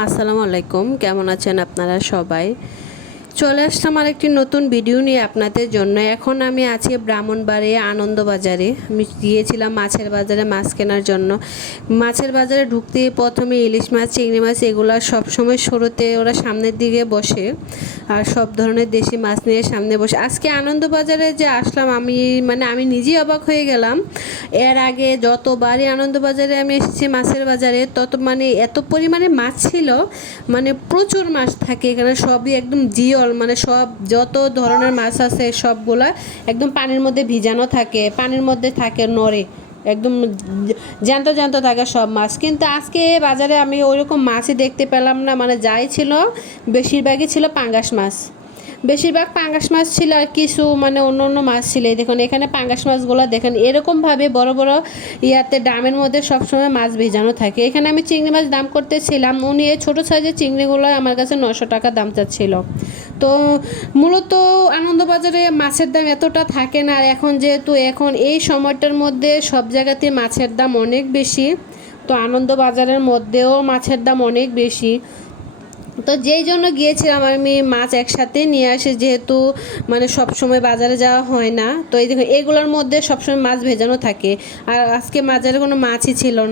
আসসালামু আলাইকুম, কেমন আছেন আপনারা সবাই? চলে আসলাম আর একটি নতুন ভিডিও নিয়ে আপনাদের জন্য। এখন আমি আছি ব্রাহ্মণবাড়িয়া আনন্দবাজারে। আমি গিয়েছিলাম মাছের বাজারে মাছ কেনার জন্য। মাছের বাজারে ঢুকতে প্রথমে ইলিশ মাছ, চিংড়ি মাছ এগুলো সবসময় শুরুতে ওরা সামনের দিকে বসে, আর সব ধরনের দেশি মাছ নিয়ে সামনে বসে। আজকে আনন্দবাজারে যে আসলাম আমি নিজেই অবাক হয়ে গেলাম। এর আগে যতবারই আনন্দবাজারে আমি এসেছি মাছের বাজারে, তত এত পরিমাণে মাছ ছিল, প্রচুর মাছ থাকে এখানে। সবই একদম জিওল, সব যত ধরনের মাছ আছে সবগুলা একদম পানির মধ্যে ভিজানো থাকে, পানির মধ্যে থাকে নড়ে, একদম জ্যান্ত জ্যান্ত থাকে সব মাছ। কিন্তু আজকে বাজারে আমি ওইরকম মাছই দেখতে পেলাম না। যাই ছিল বেশিরভাগই ছিল পাঙ্গাস মাছ, বেশিরভাগ পাঙ্গাস মাছ ছিল, আর কিছু অন্য অন্য মাছ ছিল। এই দেখুন এখানে পাঙ্গাস মাছগুলো দেখেন, এরকমভাবে বড় বড় ড্রামের মধ্যে সবসময় মাছ ভেজানো থাকে। এখানে আমি চিংড়ি মাছ দাম করতেছিলাম, উনি এই ছোটো সাইজের চিংড়িগুলো আমার কাছে 900 টাকা দাম চাচ্ছিল। তো মূলত আনন্দবাজারে মাছের দাম এতটা থাকে না। আর এখন এই সময়টার মধ্যে সব জায়গাতে মাছের দাম অনেক বেশি, তো আনন্দবাজারের মধ্যেও মাছের দাম অনেক বেশি। তো যেই জন্য গিয়েছিলাম আমি মাছ একসাথে নিয়ে আসি, যেহেতু সব সময় বাজারে যাওয়া হয় না। তো এই দেখুন এগুলোর মধ্যে সবসময় মাছ ভেজানো থাকে, আর আজকে বাজারে কোনো মাছই ছিল না।